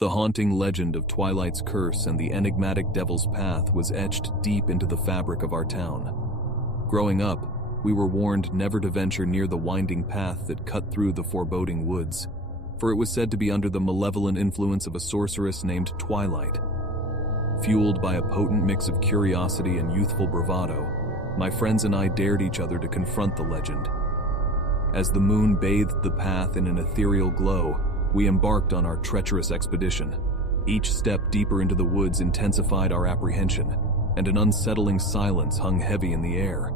The haunting legend of Twilight's curse and the enigmatic devil's path was etched deep into the fabric of our town. Growing up, we were warned never to venture near the winding path that cut through the foreboding woods, for it was said to be under the malevolent influence of a sorceress named Twilight. Fueled by a potent mix of curiosity and youthful bravado, my friends and I dared each other to confront the legend. As the moon bathed the path in an ethereal glow, we embarked on our treacherous expedition. Each step deeper into the woods intensified our apprehension, and an unsettling silence hung heavy in the air.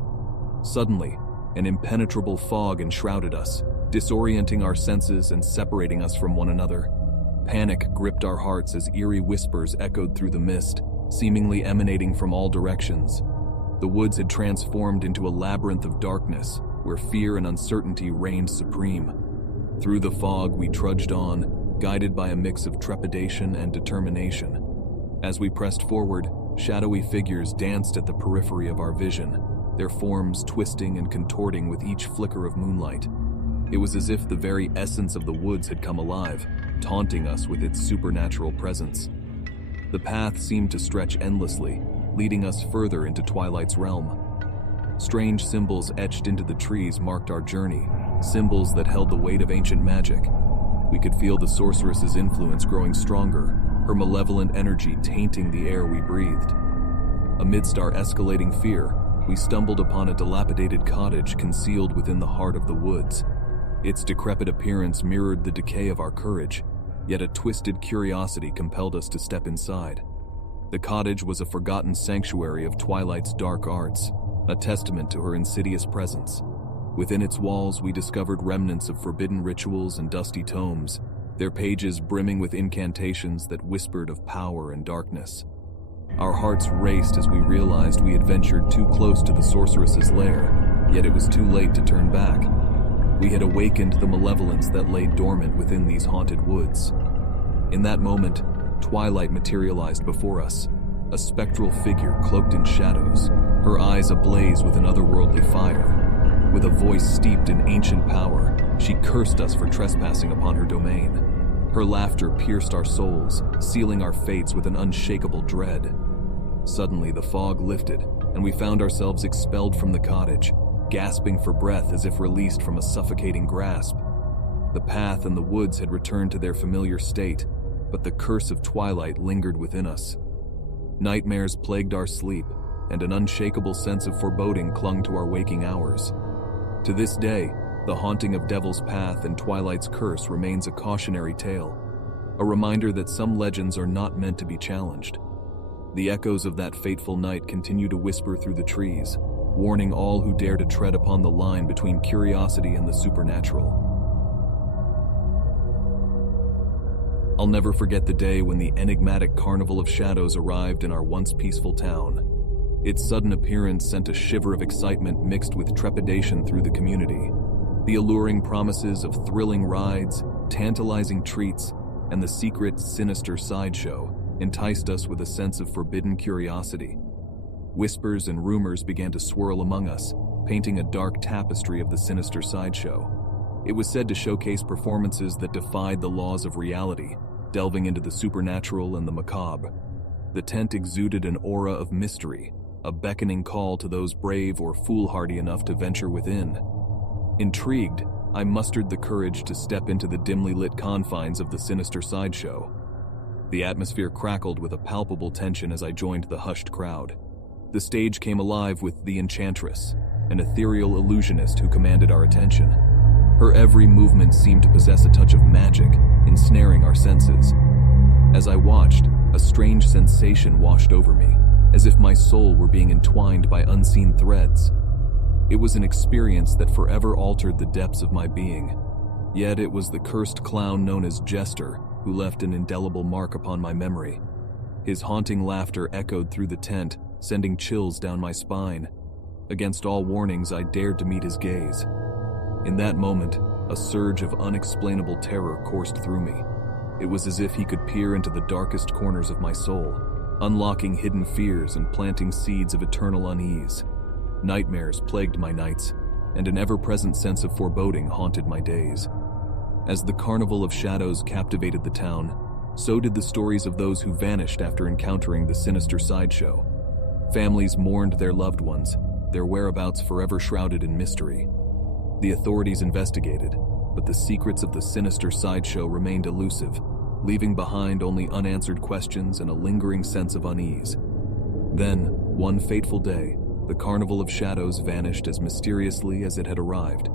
Suddenly, an impenetrable fog enshrouded us, disorienting our senses and separating us from one another. Panic gripped our hearts as eerie whispers echoed through the mist, seemingly emanating from all directions. The woods had transformed into a labyrinth of darkness, where fear and uncertainty reigned supreme. Through the fog, we trudged on, guided by a mix of trepidation and determination. As we pressed forward, shadowy figures danced at the periphery of our vision, their forms twisting and contorting with each flicker of moonlight. It was as if the very essence of the woods had come alive, taunting us with its supernatural presence. The path seemed to stretch endlessly, leading us further into Twilight's realm. Strange symbols etched into the trees marked our journey, symbols that held the weight of ancient magic. We could feel the sorceress's influence growing stronger, her malevolent energy tainting the air we breathed. Amidst our escalating fear, we stumbled upon a dilapidated cottage concealed within the heart of the woods. Its decrepit appearance mirrored the decay of our courage, yet a twisted curiosity compelled us to step inside. The cottage was a forgotten sanctuary of Twilight's dark arts, a testament to her insidious presence. Within its walls, we discovered remnants of forbidden rituals and dusty tomes, their pages brimming with incantations that whispered of power and darkness. Our hearts raced as we realized we had ventured too close to the sorceress's lair, yet it was too late to turn back. We had awakened the malevolence that lay dormant within these haunted woods. In that moment, Twilight materialized before us, a spectral figure cloaked in shadows, her eyes ablaze with an otherworldly fire. With a voice steeped in ancient power, she cursed us for trespassing upon her domain. Her laughter pierced our souls, sealing our fates with an unshakable dread. Suddenly, the fog lifted, and we found ourselves expelled from the cottage, gasping for breath as if released from a suffocating grasp. The path and the woods had returned to their familiar state, but the curse of Twilight lingered within us. Nightmares plagued our sleep, and an unshakable sense of foreboding clung to our waking hours. To this day, the haunting of Devil's Path and Twilight's curse remains a cautionary tale, a reminder that some legends are not meant to be challenged. The echoes of that fateful night continue to whisper through the trees, warning all who dare to tread upon the line between curiosity and the supernatural. I'll never forget the day when the enigmatic Carnival of Shadows arrived in our once peaceful town. Its sudden appearance sent a shiver of excitement mixed with trepidation through the community. The alluring promises of thrilling rides, tantalizing treats, and the secret, sinister sideshow enticed us with a sense of forbidden curiosity. Whispers and rumors began to swirl among us, painting a dark tapestry of the sinister sideshow. It was said to showcase performances that defied the laws of reality, delving into the supernatural and the macabre. The tent exuded an aura of mystery, a beckoning call to those brave or foolhardy enough to venture within. Intrigued, I mustered the courage to step into the dimly lit confines of the sinister sideshow. The atmosphere crackled with a palpable tension as I joined the hushed crowd. The stage came alive with the Enchantress, an ethereal illusionist who commanded our attention. Her every movement seemed to possess a touch of magic, ensnaring our senses. As I watched, a strange sensation washed over me, as if my soul were being entwined by unseen threads. It was an experience that forever altered the depths of my being. Yet it was the cursed clown known as Jester who left an indelible mark upon my memory. His haunting laughter echoed through the tent, sending chills down my spine. Against all warnings, I dared to meet his gaze. In that moment, a surge of unexplainable terror coursed through me. It was as if he could peer into the darkest corners of my soul, unlocking hidden fears and planting seeds of eternal unease. Nightmares plagued my nights, and an ever-present sense of foreboding haunted my days. As the Carnival of Shadows captivated the town, So did the stories of those who vanished after encountering the sinister sideshow. Families mourned their loved ones, their whereabouts forever shrouded in mystery. The authorities investigated, but the secrets of the sinister sideshow remained elusive, leaving behind only unanswered questions and a lingering sense of unease. Then, one fateful day, the Carnival of Shadows vanished as mysteriously as it had arrived.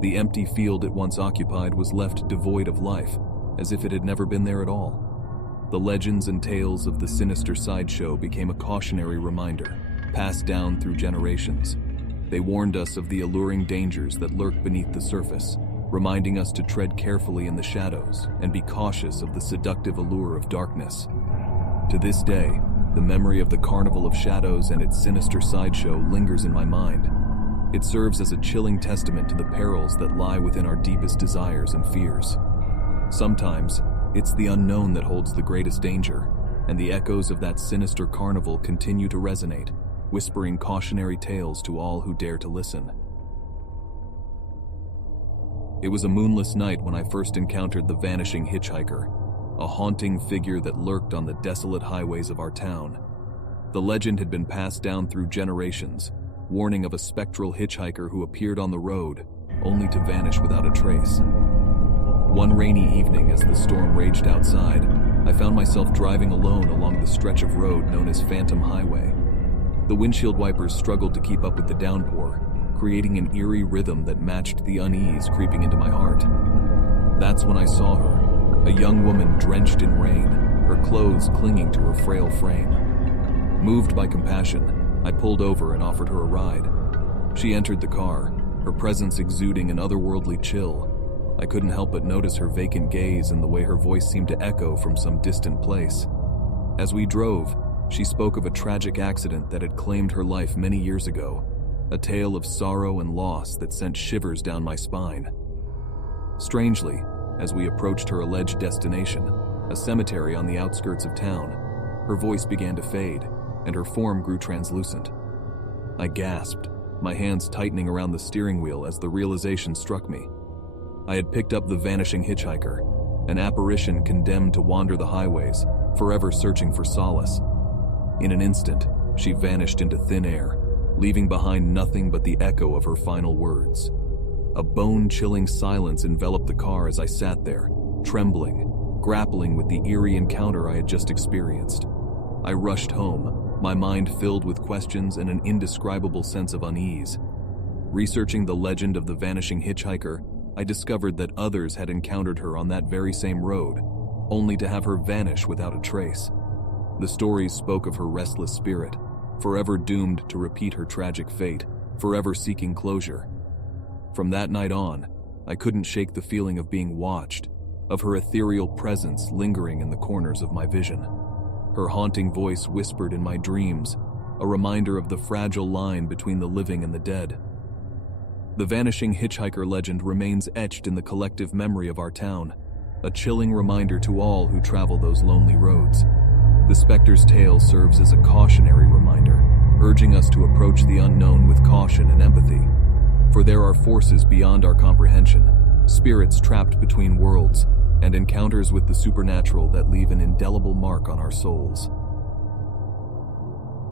The empty field it once occupied was left devoid of life, as if it had never been there at all. The legends and tales of the sinister sideshow became a cautionary reminder, passed down through generations. They warned us of the alluring dangers that lurk beneath the surface, reminding us to tread carefully in the shadows and be cautious of the seductive allure of darkness. To this day, the memory of the Carnival of Shadows and its sinister sideshow lingers in my mind. It serves as a chilling testament to the perils that lie within our deepest desires and fears. Sometimes, it's the unknown that holds the greatest danger, and the echoes of that sinister carnival continue to resonate, whispering cautionary tales to all who dare to listen. It was a moonless night when I first encountered the vanishing hitchhiker, a haunting figure that lurked on the desolate highways of our town. The legend had been passed down through generations, warning of a spectral hitchhiker who appeared on the road, only to vanish without a trace. One rainy evening, as the storm raged outside, I found myself driving alone along the stretch of road known as Phantom Highway. The windshield wipers struggled to keep up with the downpour, creating an eerie rhythm that matched the unease creeping into my heart. That's when I saw her, a young woman drenched in rain, her clothes clinging to her frail frame. Moved by compassion, I pulled over and offered her a ride. She entered the car, her presence exuding an otherworldly chill. I couldn't help but notice her vacant gaze and the way her voice seemed to echo from some distant place. As we drove, she spoke of a tragic accident that had claimed her life many years ago, a tale of sorrow and loss that sent shivers down my spine. Strangely, as we approached her alleged destination, a cemetery on the outskirts of town, her voice began to fade, and her form grew translucent. I gasped, my hands tightening around the steering wheel as the realization struck me. I had picked up the vanishing hitchhiker, an apparition condemned to wander the highways, forever searching for solace. In an instant, she vanished into thin air, leaving behind nothing but the echo of her final words. A bone-chilling silence enveloped the car as I sat there, trembling, grappling with the eerie encounter I had just experienced. I rushed home, my mind filled with questions and an indescribable sense of unease. Researching the legend of the vanishing hitchhiker, I discovered that others had encountered her on that very same road, only to have her vanish without a trace. The stories spoke of her restless spirit, forever doomed to repeat her tragic fate, forever seeking closure. From that night on, I couldn't shake the feeling of being watched, of her ethereal presence lingering in the corners of my vision. Her haunting voice whispered in my dreams, a reminder of the fragile line between the living and the dead. The vanishing hitchhiker legend remains etched in the collective memory of our town, a chilling reminder to all who travel those lonely roads. The specter's tale serves as a cautionary reminder, urging us to approach the unknown with caution and empathy. For there are forces beyond our comprehension, spirits trapped between worlds, and encounters with the supernatural that leave an indelible mark on our souls.